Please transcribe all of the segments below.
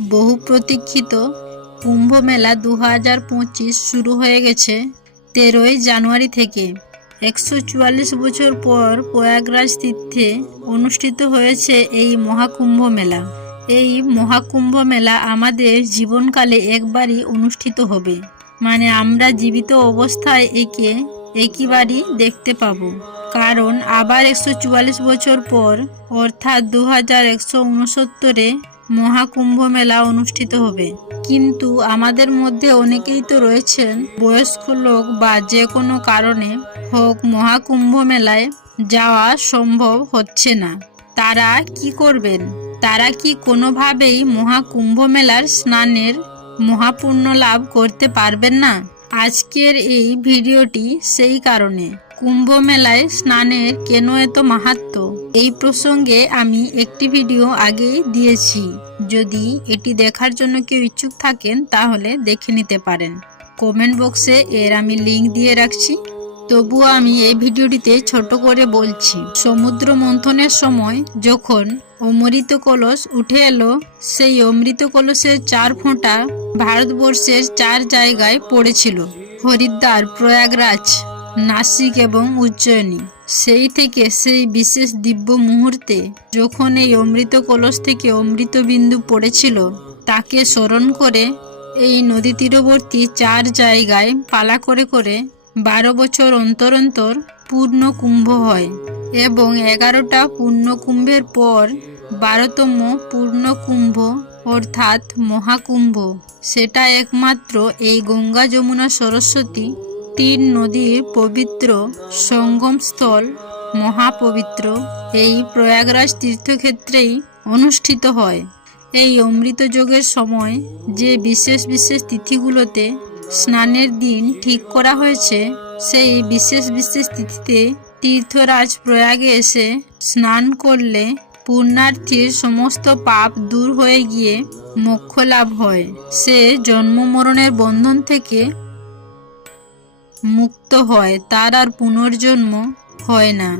বহু প্রতীক্ষিত কুম্ভ মেলা দু হাজার পঁচিশ শুরু হয়ে গেছে তেরোই জানুয়ারি থেকে। একশো চুয়াল্লিশ বছর পর প্রয়াগরাজ তীর্থে অনুষ্ঠিত হয়েছে এই মহাকুম্ভ মেলা এই মহাকুম্ভ মেলা আমাদের জীবনকালে একবারই অনুষ্ঠিত হবে। মানে আমরা জীবিত অবস্থায় একে একইবারই দেখতে পাবো। কারণ আবার একশো চুয়াল্লিশ বছর পর, অর্থাৎ দু হাজার একশো উনসত্তরে মহাকুম্ভ মেলা অনুষ্ঠিত হবে। কিন্তু আমাদের মধ্যে অনেকেই তো রয়েছেন, বয়স্ক লোক বা যে কোনো কারণে হোক মহাকুম্ভ মেলায় যাওয়া সম্ভব হচ্ছে না। তারা কি করবেন? তারা কি কোনোভাবেই মহাকুম্ভ মেলার স্নানের মহাপুণ্য লাভ করতে পারবেন না? আজকের এই ভিডিওটি সেই কারণে। কুম্ভ মেলায় স্নানের কেন এত মাহাত্ম? এই প্রসঙ্গে আমি একটি ভিডিও আগেই দিয়েছি। যদি এটি দেখার জন্য কেউ ইচ্ছুক থাকেন, তাহলে দেখে নিতে পারেন। কমেন্ট বক্সে এর আমি লিংক দিয়ে রাখছি। তবুও আমি এই ভিডিওটিতে ছোট করে বলছি, সমুদ্র মন্থনের সময় যখন অমৃত কলস উঠে এলো, সেই অমৃত কলসের চার ফোঁটা ভারতবর্ষের চার জায়গায় পড়েছিল, হরিদ্বার, প্রয়াগরাজ। নাসিক এবং উজ্জয়িনী। সেই থেকে সেই বিশেষ দিব্য মুহূর্তে যখন এই অমৃত কলস থেকে অমৃত বিন্দু পড়েছিল, তাকে স্মরণ করে এই নদী তীরবর্তী চার জায়গায় পালা করে করে বারো বছর অন্তর অন্তর পূর্ণ কুম্ভ হয় এবং এগারোটা পূর্ণ কুম্ভের পর বারোতম পূর্ণ কুম্ভ অর্থাৎ মহাকুম্ভ। সেটা একমাত্র এই গঙ্গা যমুনা সরস্বতী তিন নদীর পবিত্র সঙ্গমস্থল মহাপবিত্র। এই প্রয়াগরাজ তীর্থক্ষেত্রেই অনুষ্ঠিত হয়। এই অমৃত যোগের সময় যে বিশেষ বিশেষ তিথিগুলোতে স্নানের দিন ঠিক করা হয়েছে, সেই বিশেষ বিশেষ তিথিতে তীর্থরাজ প্রয়াগে এসে স্নান করলে পুণ্যার্থীর সমস্ত পাপ দূর হয়ে গিয়ে মোক্ষ লাভ হয়। সে জন্ম মরণের বন্ধন থেকে মুক্ত হয়, তার আর পুনর্জন্ম হয় না।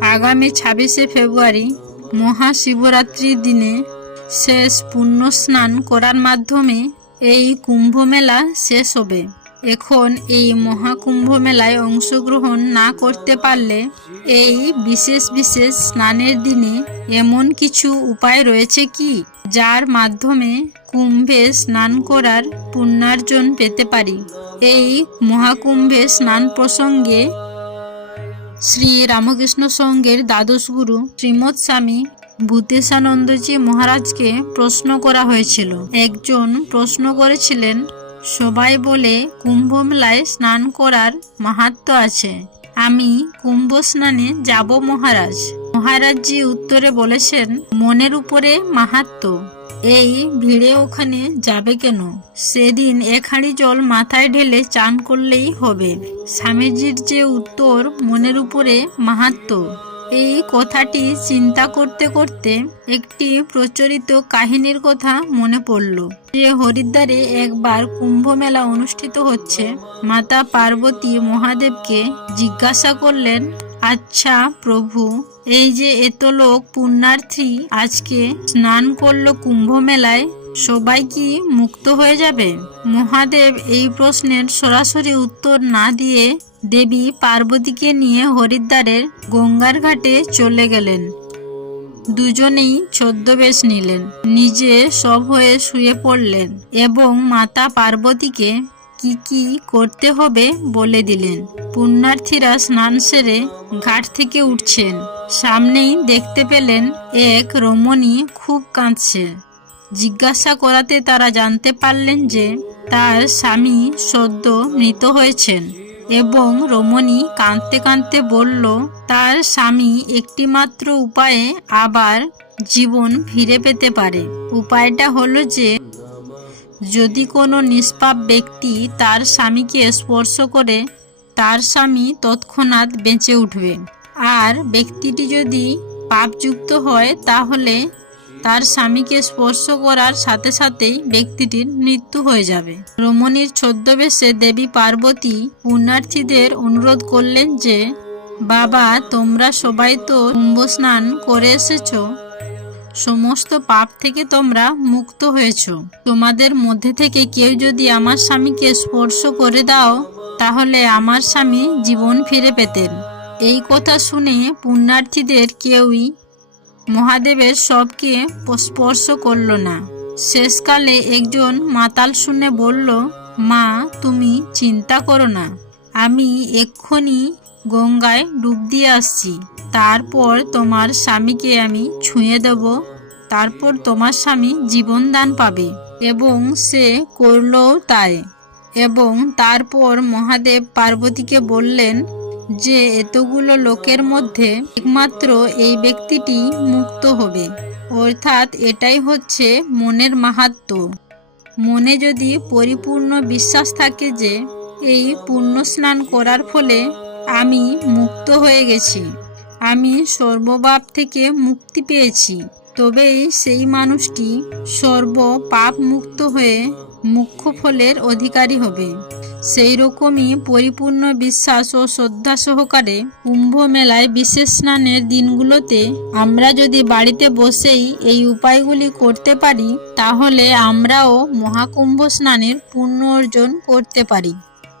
আগামী ছাব্বিশে ফেব্রুয়ারি মহাশিবরাত্রির দিনে শেষ পুণ্য স্নান করার মাধ্যমে এই কুম্ভ মেলা শেষ হবে। এখন এই মহাকুম্ভ মেলায় অংশগ্রহণ না করতে পারলে এই বিশেষ বিশেষ স্নানের দিনে এমন কিছু উপায় রয়েছে কি? যার মাধ্যমে কুম্ভে স্নান করার পুণ্যার্জন পেতে পারি। এই মহাকুম্ভে স্নান প্রসঙ্গে শ্রী রামকৃষ্ণ সঙ্গের দ্বাদশ গুরু শ্রীমৎ স্বামী ভূতেশানন্দজি মহারাজকে প্রশ্ন করা হয়েছিল। একজন প্রশ্ন করেছিলেন, সবাই বলে কুম্ভ মেলায় স্নান করার মাহাত্ম আছে। আমি কুম্ভ স্নানে যাব মহারাজ। মহারাজজি উত্তরে বলেছেন, মনের উপরে মাহাত্ম। এই ভিড়ে ওখানে যাবে কেন? সেদিন এক হাঁড়ি জল মাথায় ঢেলে চান করলেই হবে। স্বামীজির যে উত্তর মনের উপরে মাহাত্ম। এই কথাটি চিন্তা করতে করতে একটি প্রচলিত কাহিনীর কথা মনে পড়ল। যে হরিদ্বারে একবার কুম্ভ মেলা অনুষ্ঠিত হচ্ছে, মাতা পার্বতী মহাদেবকে জিজ্ঞাসা করলেন আচ্ছা প্রভু এই যে এত লোক পুণ্যার্থী, আজকে স্নান করল কুম্ভ মেলায় সবাই কি মুক্ত হয়ে যাবে? মহাদেব এই প্রশ্নের সরাসরি উত্তর না দিয়ে দেবী পার্বতীকে নিয়ে হরিদ্বারের গঙ্গার ঘাটে চলে গেলেন। দুজনেই ছদ্মবেশ নিলেন। নিজে সব হয়ে শুয়ে পড়লেন এবং মাতা পার্বতীকে কি কি করতে হবে বলে দিলেন। পুণ্যার্থীরা স্নান সেরে ঘাট থেকে উঠছেন। সামনেই দেখতে পেলেন এক রমণী খুব কাঁদছে। জিজ্ঞাসা করাতে তারা জানতে পারলেন যে তার স্বামী সদ্য মৃত হয়েছেন এবং রমণী কাঁদতে কাঁদতে বলল, তার স্বামী একটিমাত্র উপায়ে আবার জীবন ফিরে পেতে পারে। উপায়টা হলো যে যদি কোনো নিষ্পাপ ব্যক্তি তার স্বামীকে স্পর্শ করে, তার স্বামী তৎক্ষণাৎ বেঁচে উঠবে। আর ব্যক্তিটি যদি পাপযুক্ত হয়, তাহলে তার স্বামীকে স্পর্শ করার সাথে সাথেই ব্যক্তিটির মৃত্যু হয়ে যাবে। রমণীর ছদ্মবেশে দেবী পার্বতী পুণ্যার্থীদের অনুরোধ করলেন যে, বাবা, তোমরা সবাই তো কুম্ভ স্নান করে এসেছ। সমস্ত পাপ থেকে তোমরা মুক্ত হয়েছ। তোমাদের মধ্যে থেকে কেউ যদি আমার স্বামীকে স্পর্শ করে দাও, তাহলে আমার স্বামী জীবন ফিরে পেতেন। এই কথা শুনে পুণ্যার্থীদের কেউই মহাদেবের সবকে স্পর্শ করল না। শেষকালে একজন মাতাল শুনে বলল, মা, তুমি চিন্তা করো না। আমি এক্ষুনি গঙ্গায় ডুব দিয়ে আসছি। তারপর তোমার স্বামীকে আমি ছুঁয়ে দেব। তারপর তোমার স্বামী জীবনদান পাবে এবং সে করলও তাই। এবং তারপর মহাদেব পার্বতীকে বললেন যে, এতগুলো লোকের মধ্যে একমাত্র এই ব্যক্তিটি মুক্ত হবে। অর্থাৎ এটাই হচ্ছে মনের মাহাত্ম্য মনে যদি পরিপূর্ণ বিশ্বাস থাকে যে, এই পুণ্য স্নান করার ফলে আমি মুক্ত হয়ে গেছি। আমি সর্বপাপ থেকে মুক্তি পেয়েছি। তবেই সেই মানুষটি সর্ব পাপ মুক্ত হয়ে মুখ্য ফলের অধিকারী হবে। সেই রকমই পরিপূর্ণ বিশ্বাস ও শ্রদ্ধা সহকারে কুম্ভ মেলায় বিশেষ স্নানের দিনগুলোতে আমরা যদি বাড়িতে বসেই এই উপায়গুলি করতে পারি, তাহলে আমরাও মহাকুম্ভ স্নানের পুণ্য অর্জন করতে পারি।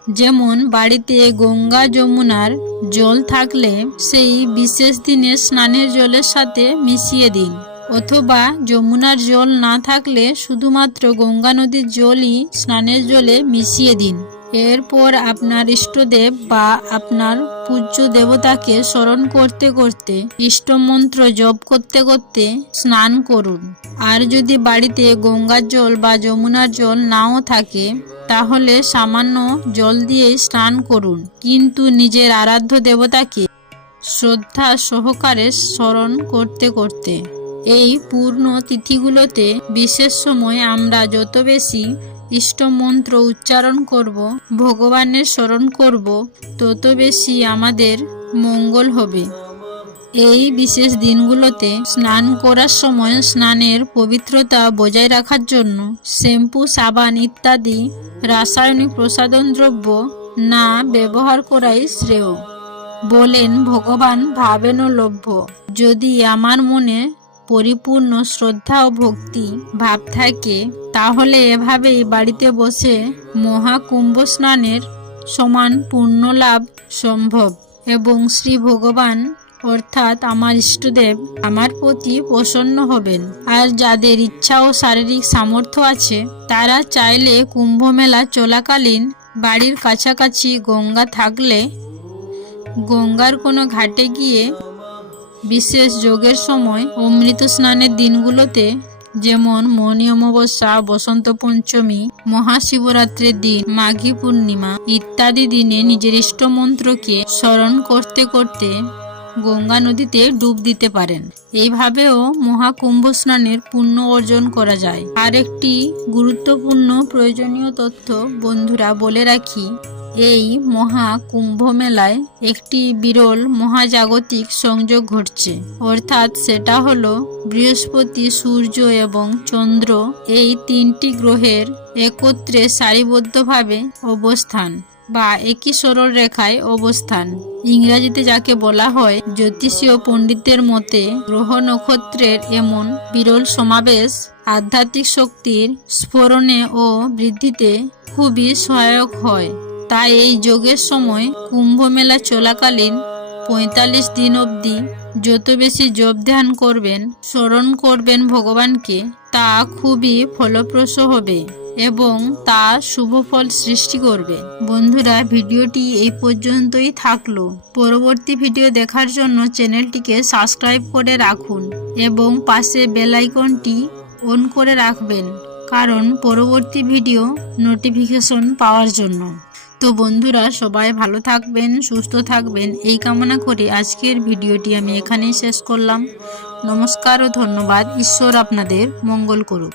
যেমন বাড়িতে গঙ্গা যমুনার জল থাকলে সেই বিশেষ দিনে স্নানের জলের সাথে মিশিয়ে দিন। অথবা যমুনার জল না থাকলে শুধুমাত্র গঙ্গা নদীর জলই স্নানের জলে মিশিয়ে দিন। এরপর আপনার ইষ্টদেব বা আপনার পূজ্য দেবতাকে স্মরণ করতে করতে ইষ্টমন্ত্র জপ করতে করতে স্নান করুন। আর যদি বাড়িতে গঙ্গার জল বা যমুনার জল নাও থাকে তাহলে সামান্য জল দিয়ে স্নান করুন। কিন্তু নিজের আরাধ্য দেবতাকে শ্রদ্ধা সহকারে স্মরণ করতে করতে। এই পূর্ণ তিথিগুলোতে বিশেষ সময় আমরা যত বেশি ইষ্টমন্ত্র উচ্চারণ করব, ভগবানের স্মরণ করব, তত বেশি আমাদের মঙ্গল হবে। এই বিশেষ দিনগুলোতে স্নান করার সময় স্নানের পবিত্রতা বজায় রাখার জন্য শ্যাম্পু, সাবান ইত্যাদি রাসায়নিক প্রসাধন দ্রব্য না ব্যবহার করাই শ্রেয়। বলেন ভগবান ভাবেন লভ্য যদি আমার মনে পরিপূর্ণ শ্রদ্ধা ও ভক্তি ভাব থাকে, তাহলে এভাবেই বাড়িতে বসে মহাকুম্ভ স্নানের সমান পুণ্য লাভ সম্ভব। এবং শ্রী ভগবান অর্থাৎ আমার ইষ্টদেব আমার প্রতি প্রসন্ন হবেন। আর যাদের ইচ্ছা ও শারীরিক সামর্থ্য আছে, তারা চাইলে কুম্ভ মেলা চলাকালীন বাড়ির কাছাকাছি গঙ্গা থাকলে গঙ্গার কোনো ঘাটে গিয়ে বিশেষ যোগের সময় অমৃত স্নানের দিনগুলোতে যেমন মৌনী অমাবস্যা, বসন্ত পঞ্চমী, মহাশিবরাত্রির দিন, মাঘী পূর্ণিমা ইত্যাদি দিনে নিজের ইষ্টমন্ত্রকে স্মরণ করতে করতে গঙ্গা নদীতে ডুব দিতে পারেন। এইভাবেও মহাকুম্ভ স্নানের পুণ্য অর্জন করা যায়। আর একটি গুরুত্বপূর্ণ প্রয়োজনীয় তথ্য বন্ধুরা বলে রাখি, এই মহা কুম্ভ মেলায় একটি বিরল মহাজাগতিক সংযোগ ঘটছে। অর্থাৎ সেটা হলো বৃহস্পতি, সূর্য এবং চন্দ্র এই তিনটি গ্রহের একত্রে সারিবদ্ধভাবে অবস্থান। বা একই সরল রেখায় অবস্থান। ইংরাজিতে যাকে বলা হয় জ্যোতিষীয় পণ্ডিতদের মতে, গ্রহ নক্ষত্রের এমন বিরল সমাবেশ আধ্যাত্মিক শক্তির স্ফোরণে ও বৃদ্ধিতে খুবই সহায়ক হয়। তাই এই যোগের সময় কুম্ভ মেলা চলাকালীন পঁয়তাল্লিশ দিন অবধি যত বেশি জপ ধ্যান করবেন, স্মরণ করবেন ভগবানকে, তা খুবই ফলপ্রসূ হবে। এবং তা শুভ ফল সৃষ্টি করবে। বন্ধুরা, ভিডিওটি এই পর্যন্তই থাকল। পরবর্তী ভিডিও দেখার জন্য চ্যানেলটিকে সাবস্ক্রাইব করে রাখুন এবং পাশে বেল আইকনটি অন করে রাখবেন, কারণ পরবর্তী ভিডিও নোটিফিকেশন পাওয়ার জন্য। তো বন্ধুরা, সবাই ভালো থাকবেন, সুস্থ থাকবেন, এই কামনা করে আজকের ভিডিওটি আমি এখানেই শেষ করলাম। নমস্কার ও ধন্যবাদ। ঈশ্বর আপনাদের মঙ্গল করুক।